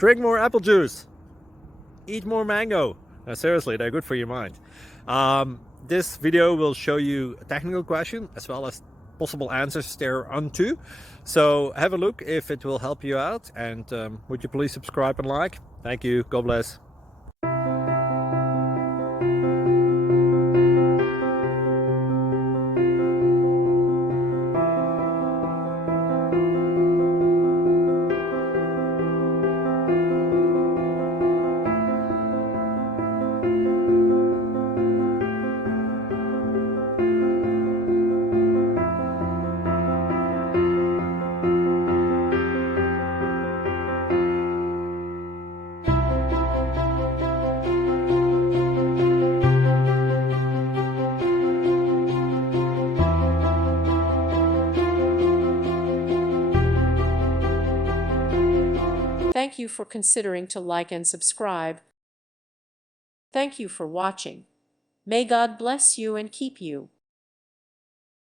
Drink more apple juice. Eat more mango. No, seriously, they're good for your mind. This video will show you a technical question as well as possible answers thereunto. So have a look if it will help you out, and would you please subscribe and like? Thank you. God bless. Thank you for considering to like and subscribe. Thank you for watching. May God bless you and keep you.